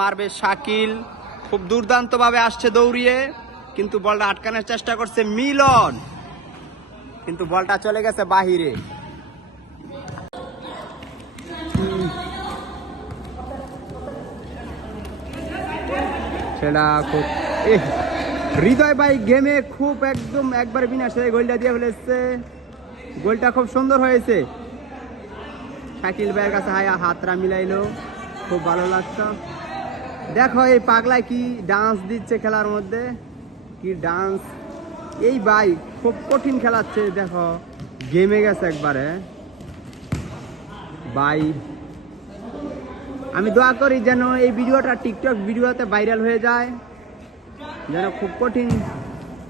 মারবে শাকিল। খুব দুর্দান্ত ভাবে আসছে দৌড়িয়ে, কিন্তু বলটা আটকানোর চেষ্টা করছে মিলন। কিন্তু বলটা চলে গেছে বাহিরে। সেটা খুব হৃদয় ভাই গেমে খুব একদম একবার বিনা সাথে গোলটা দিয়ে ফেলেছে। গোলটা খুব সুন্দর হয়েছে। শাকিল ভাইয়ের কাছে হায়া হাতরা মিলাইলো। খুব ভালো লাগতো দেখো এই পাগলায় কি ডান্স দিচ্ছে খেলার মধ্যে? কি ডান্স এই ভাই খুব কঠিন খেলাচ্ছে, দেখো। গেমে গেছে একবারে। ভাই, আমি দোয়া করি যেন এই ভিডিওটা টিকটক ভিডিওতে ভাইরাল হয়ে যায়। যেন খুব কঠিন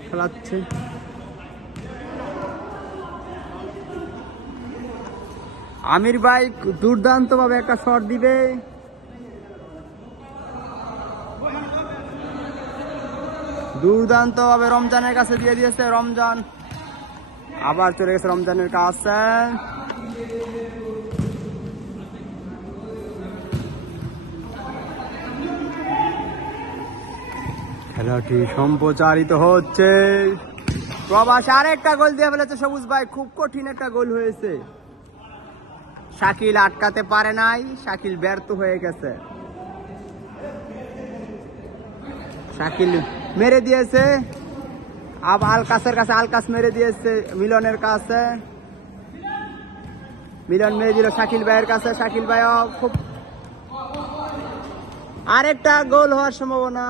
খেলাচ্ছে। আমির ভাই দুর্দান্তভাবে একটা শট দিবে। দুর্দান্ত ভাবে রমজানের কাছে দিয়ে দিয়েছে রমজান। আবার চলে গেছে রমজানের কাছে। খেলাটি সম্প্রচারিত হচ্ছে। প্রবাস আরেকটা গোল দিয়ে ফেলেছে সবুজ ভাই। খুব কঠিন একটা গোল হয়েছে। শাকিল আটকাতে পারে নাই। শাকিল ব্যর্থ হয়ে গেছে। শাকিল মেরে দিয়েছে। আব আলকাসের কাছে আলকাস মেরে দিয়েছে, মিলনের কাছে। মিলন মেরে দিল শাকিল ভাইয়ের কাছে। শাকিল ভাইও খুব আরেকটা গোল হওয়ার সম্ভাবনা।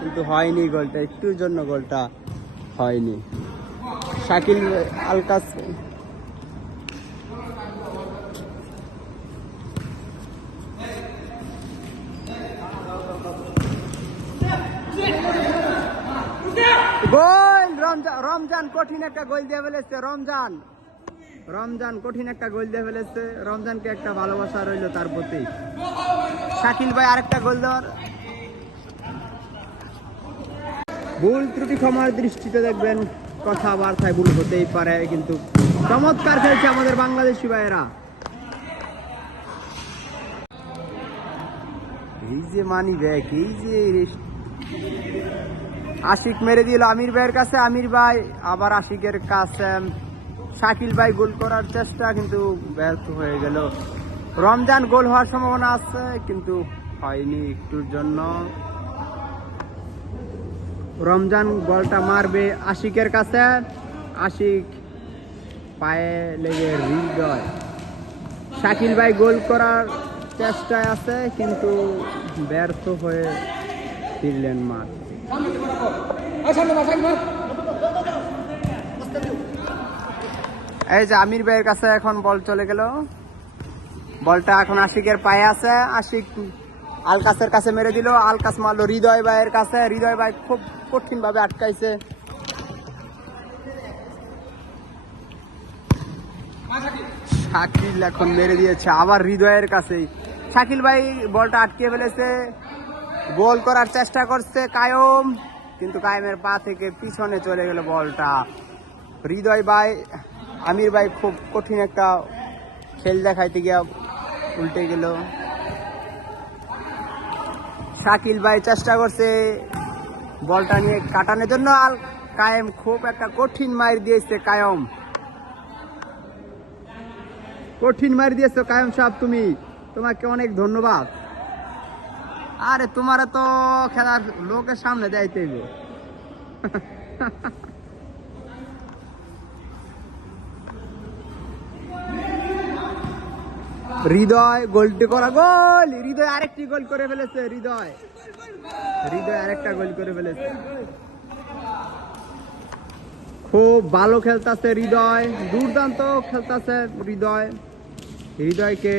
কিন্তু হয়নি গোলটা, একটুর জন্য গোলটা হয়নি। শাকিল আলকাস গোল! রমজান রমজান কঠিন একটা গোল দিয়ে ফেলেছে, রমজান। রমজান কঠিন একটা গোল দিয়ে ফেলেছে, রমজানকে একটা ভালোবাসা রইল তার প্রতি। শাকিল ভাই, আরেকটা গোল দেওয়ার ভুল ত্রুটি ক্ষমার দৃষ্টিতে দেখবেন, কথাবার্তায় ভুল হতেই পারে, কিন্তু চমৎকার খেলছে আমাদের বাংলাদেশি ভাইয়েরা। এই যে মানি ব্যাগ এই যে আশিক মেরে দিল আমির ভাইয়ের কাছে। আমির ভাই আবার আশিকের কাছে। শাকিল ভাই গোল করার চেষ্টা, কিন্তু ব্যর্থ হয়ে গেল। রমজান গোল হওয়ার সম্ভাবনা আছে, কিন্তু হয়নি একটুর জন্য। রমজান বলটা মারবে আশিকের কাছে। আশিক পায়ে লেগে হৃদয়। শাকিল ভাই গোল করার চেষ্টায় আছে, কিন্তু ব্যর্থ হয়ে ফিরলেন মাঠ। এই যে আমির ভাইয়ের কাছে এখন বল চলে গেল। বলটা এখন আশিকের পায়ে আছে। আশিক আলকাসের কাছে মেরে দিল। আলকাস মারলো হৃদয় ভাইয়ের কাছে। হৃদয় ভাই খুব কঠিন ভাবে আটকাইছে। শাকিল এখন মেরে দিয়েছে। আবার হৃদয়ের কাছেই। শাকিল ভাই, বলটা আটকে ফেলেছে। গোল করার চেষ্টা করছে কায়ম, কিন্তু কায়েমের পা থেকে পিছনে চলে গেল বলটা। হৃদয় ভাই, আমির ভাই খুব কঠিন একটা খেল দেখাইতে গিয়া উল্টে গেল। শাকিল ভাই চেষ্টা করছে বলটা নিয়ে কাটানোর জন্য, আর কায়েম খুব একটা কঠিন মার দিয়েছে কায়ম। কঠিন মার দিয়েছ কায়ম সাহেব তুমি, তোমাকে অনেক ধন্যবাদ। আরে তোমার তো খেলার লোকের সামনে যাইতে। হৃদয় গোলটি করা গোল। হৃদয় আরেকটি গোল করে ফেলেছে, হৃদয়। হৃদয় আরেকটা গোল করে ফেলেছে। খুব ভালো খেলতেছে হৃদয়, দুর্দান্ত খেলতেছে হৃদয়। হৃদয়কে